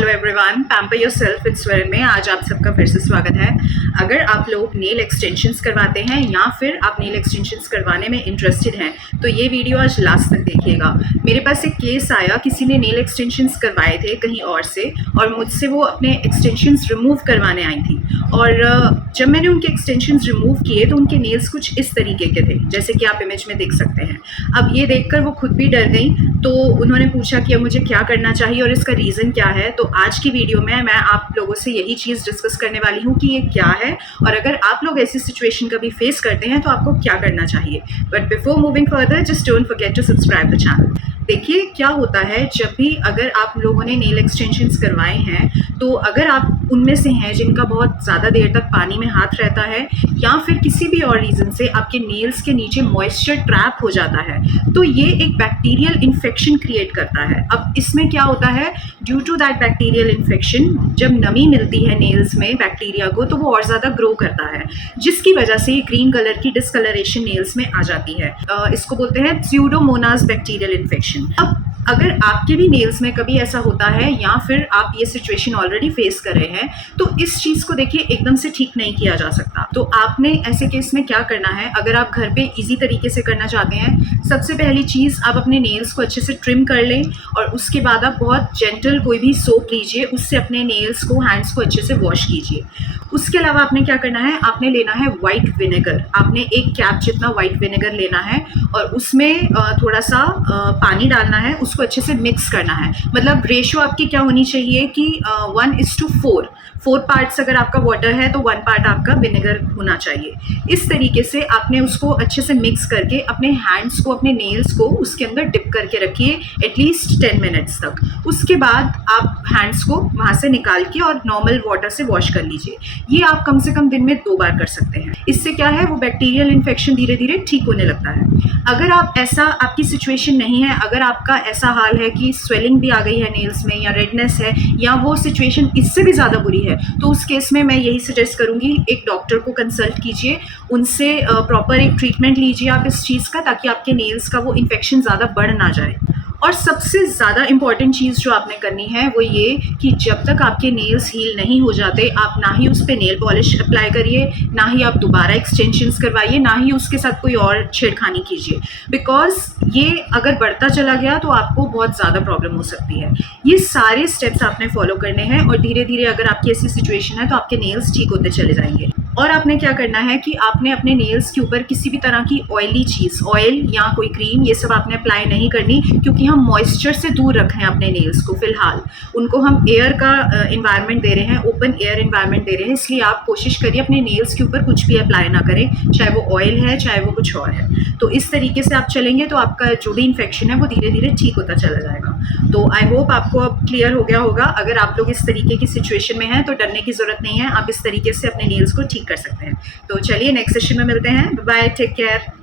Hello everyone, pamper yourself with Swaran में आज आप सबका फिर से स्वागत है। अगर आप लोग नेल एक्सटेंशंस करवाते हैं या फिर आप नेल एक्सटेंशंस करवाने में इंटरेस्टेड हैं तो ये वीडियो आज लास्ट तक देखिएगा। मेरे पास एक केस आया, किसी ने नेल एक्सटेंशंस करवाए थे कहीं और से और मुझसे वो अपने एक्सटेंशंस रिमूव करवाने आई थी। और जब मैंने उनके एक्सटेंशंस रिमूव किए तो उनके नेल्स कुछ इस तरीके के थे, जैसे कि आप इमेज में देख सकते हैं। अब ये देखकर वो खुद भी डर गई, तो उन्होंने पूछा कि अब मुझे क्या करना चाहिए और इसका रीज़न क्या है। तो आज की वीडियो में मैं आप लोगों से यही चीज़ डिस्कस करने वाली हूँ कि ये क्या है और अगर आप लोग ऐसी सिचुएशन कभी फेस करते हैं तो आपको क्या करना चाहिए। But before moving further just don't forget to subscribe the channel. देखिए क्या होता है, जब भी अगर आप लोगों ने नेल एक्सटेंशंस करवाए हैं तो अगर आप उनमें से हैं जिनका बहुत ज़्यादा देर तक पानी में हाथ रहता है या फिर किसी भी और रीज़न से आपके नेल्स के नीचे मॉइस्चर ट्रैप हो जाता है तो ये एक बैक्टीरियल इन्फेक्शन क्रिएट करता है। अब इसमें क्या होता है, due to that bacterial infection जब नमी मिलती है नेल्स में बैक्टीरिया को तो वो और ज़्यादा ग्रो करता है, जिसकी वजह से ये ग्रीन कलर की डिस्कलरेशन नेल्स में आ जाती है। इसको बोलते हैं स्यूडोमोनास बैक्टीरियल इन्फेक्शन। अब अगर आपके भी नेल्स में कभी ऐसा होता है या फिर आप ये सिचुएशन ऑलरेडी फेस कर रहे हैं तो इस चीज़ को देखिए एकदम से ठीक नहीं किया जा सकता। तो आपने ऐसे केस में क्या करना है, अगर आप घर पे इजी तरीके से करना चाहते हैं, सबसे पहली चीज़ आप अपने नेल्स को अच्छे से ट्रिम कर लें और उसके बाद आप बहुत जेंटल कोई भी सोप लीजिए, उससे अपने नेल्स को, हैंड्स को अच्छे से वॉश कीजिए। उसके अलावा आपने क्या करना है, आपने लेना है वाइट विनेगर। आपने एक कैप जितना वाइट विनेगर लेना है और उसमें थोड़ा सा पानी डालना है, उसको अच्छे से मिक्स करना है। मतलब रेशियो आपकी क्या होनी चाहिए कि 1:4 4 पार्ट्स अगर आपका वाटर है तो 1 पार्ट आपका विनेगर होना चाहिए। इस तरीके से आपने उसको अच्छे से मिक्स करके अपने हैंड्स को, अपने नेल्स को उसके अंदर डिप करके रखिए एटलीस्ट 10 मिनट्स तक। उसके बाद आप हैंड्स को वहाँ से निकाल के और नॉर्मल वाटर से वॉश कर लीजिए। ये आप कम से कम दिन में 2 बार कर सकते हैं। इससे क्या है, वो बैक्टीरियल इन्फेक्शन धीरे धीरे ठीक होने लगता है। अगर आप ऐसा, आपकी सिचुएशन नहीं है, अगर आपका ऐसा हाल है कि स्वेलिंग भी आ गई है नेल्स में या रेडनेस है या वो सिचुएशन इससे भी ज़्यादा बुरी है, तो उस केस में मैं यही सजेस्ट करूँगी एक डॉक्टर को कंसल्ट कीजिए, उनसे प्रॉपर एक ट्रीटमेंट लीजिए आप इस चीज़ का, ताकि आपके नेल्स का वो इन्फेक्शन ज़्यादा बढ़ ना जाए। और सबसे ज़्यादा इम्पॉर्टेंट चीज़ जो आपने करनी है वो ये कि जब तक आपके नेल्स हील नहीं हो जाते आप ना ही उस पर नेल पॉलिश अप्लाई करिए, ना ही आप दोबारा एक्सटेंशंस करवाइए, ना ही उसके साथ कोई और छेड़खानी कीजिए। बिकॉज ये अगर बढ़ता चला गया तो आपको बहुत ज़्यादा प्रॉब्लम हो सकती है। ये सारे स्टेप्स आपने फॉलो करने हैं और धीरे धीरे अगर आपकी ऐसी सिचुएशन है तो आपके नेल्स ठीक होते चले जाएंगे। और आपने क्या करना है कि आपने अपने नेल्स के ऊपर किसी भी तरह की ऑयली चीज़, ऑयल या कोई क्रीम, ये सब आपने अप्लाई नहीं करनी, क्योंकि हम मॉइस्चर से दूर रख रहे हैं अपने नेल्स को। फिलहाल उनको हम एयर का इन्वायरमेंट दे रहे हैं, ओपन एयर इन्वायरमेंट दे रहे हैं, इसलिए आप कोशिश करिए अपने नेल्स के ऊपर कुछ भी अप्लाई ना करें, चाहे वो ऑयल है चाहे वो कुछ और है। तो इस तरीके से आप चलेंगे तो आपका जो भी इन्फेक्शन है वो धीरे धीरे ठीक होता चला जाएगा। तो आई होप आपको अब क्लियर हो गया होगा। अगर आप लोग इस तरीके की सिचुएशन में हैं तो डरने की ज़रूरत नहीं है, आप इस तरीके से अपने नेल्स को ठीक कर सकते हैं। तो चलिए नेक्स्ट सेशन में मिलते हैं। Bye, take care.